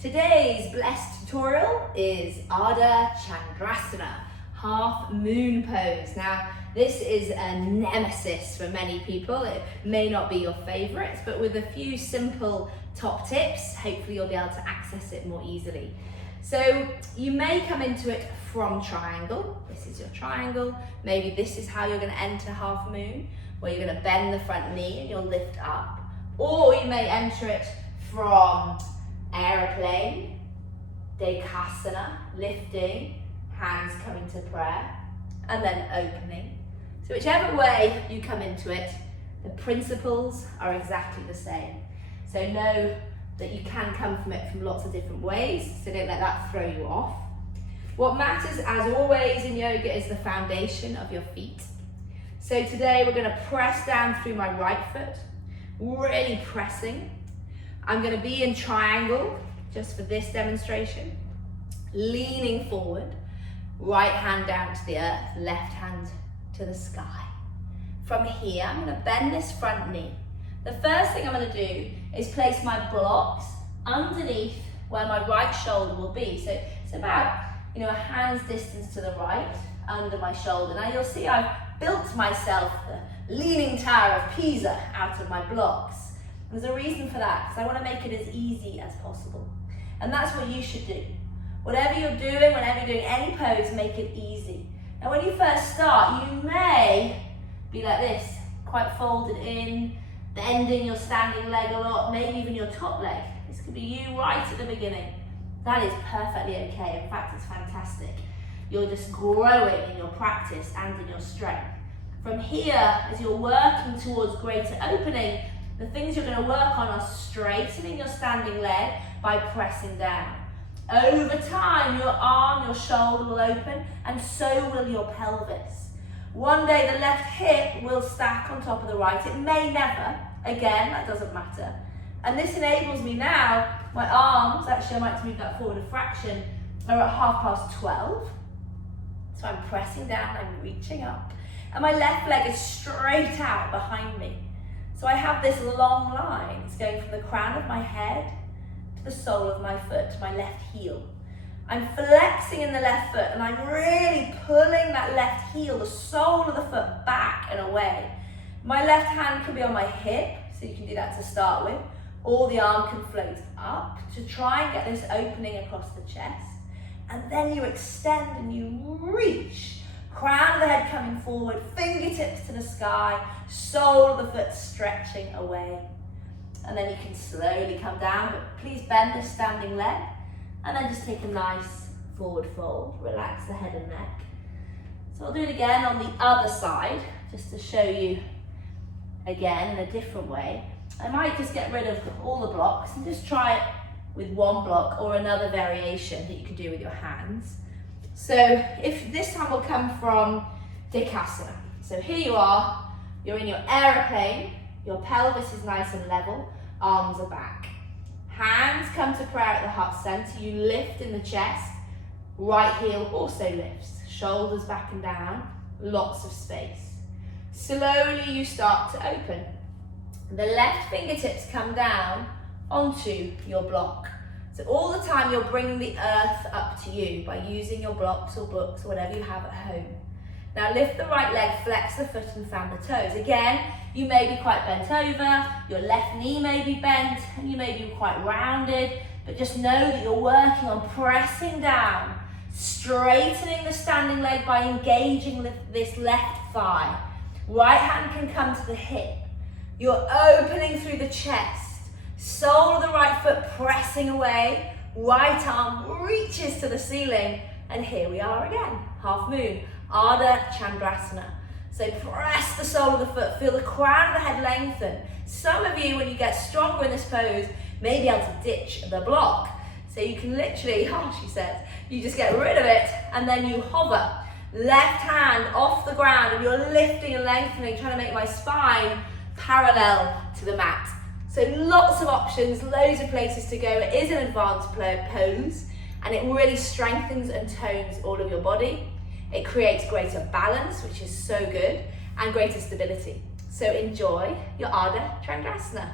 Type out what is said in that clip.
Today's blessed tutorial is Ardha Chandrasana, half moon pose. Now, this is a nemesis for many people. It may not be your favorite, but with a few simple top tips, hopefully you'll be able to access it more easily. So you may come into it from triangle. This is your triangle. Maybe this is how you're going to enter half moon, where you're going to bend the front knee and you'll lift up. Or you may enter it from aeroplane, Chichester, lifting, hands coming to prayer, and then opening. So whichever way you come into it, the principles are exactly the same. So know that you can come from it from lots of different ways, so don't let that throw you off. What matters, as always in yoga, is the foundation of your feet. So today we're going to press down through my right foot, really pressing. I'm going to be in triangle, just for this demonstration, leaning forward, right hand down to the earth, left hand to the sky. From here, I'm going to bend this front knee. The first thing I'm going to do is place my blocks underneath where my right shoulder will be. So it's about, a hand's distance to the right, under my shoulder. Now you'll see I've built myself the Leaning Tower of Pisa out of my blocks. There's a reason for that, because I want to make it as easy as possible. And that's what you should do. Whatever you're doing, whenever you're doing any pose, make it easy. Now when you first start, you may be like this, quite folded in, bending your standing leg a lot, maybe even your top leg. This could be you right at the beginning. That is perfectly okay. In fact, it's fantastic. You're just growing in your practice and in your strength. From here, as you're working towards greater opening, the things you're going to work on are straightening your standing leg by pressing down. Over time, your arm, your shoulder will open, and so will your pelvis. One day, the left hip will stack on top of the right. It may never. Again, that doesn't matter. And this enables me now, my arms, actually I might move that forward a fraction, are at 12:30. So I'm pressing down, I'm reaching up. And my left leg is straight out behind me. So I have this long line. It's going from the crown of my head to the sole of my foot, to my left heel. I'm flexing in the left foot and I'm really pulling that left heel, the sole of the foot, back and away. My left hand can be on my hip, so you can do that to start with, or the arm can float up to try and get this opening across the chest. And then you extend and you reach. Crown of the head coming forward, fingertips to the sky, sole of the foot stretching away. And then you can slowly come down, but please bend this standing leg. And then just take a nice forward fold. Relax the head and neck. So I'll do it again on the other side, just to show you again in a different way. I might just get rid of all the blocks and just try it with one block or another variation that you can do with your hands. So if this time will come from Chichester. So here you are, you're in your aeroplane, your pelvis is nice and level, arms are back. Hands come to prayer at the heart center, you lift in the chest, right heel also lifts, shoulders back and down, lots of space. Slowly you start to open. The left fingertips come down onto your block. So all the time you're bringing the earth up to you by using your blocks or books or whatever you have at home. Now lift the right leg, flex the foot and fan the toes. Again, you may be quite bent over, your left knee may be bent, and you may be quite rounded, but just know that you're working on pressing down, straightening the standing leg by engaging this left thigh. Right hand can come to the hip. You're opening through the chest. Sole of the right foot pressing away. Right arm reaches to the ceiling. And here we are again. Half moon. Ardha Chandrasana. So press the sole of the foot. Feel the crown of the head lengthen. Some of you, when you get stronger in this pose, may be able to ditch the block. So you can literally, she says, you just get rid of it and then you hover. Left hand off the ground and you're lifting and lengthening, trying to make my spine parallel to the mat. So lots of options, loads of places to go. It is an advanced pose and it really strengthens and tones all of your body. It creates greater balance, which is so good, and greater stability. So enjoy your Ardha Chandrasana.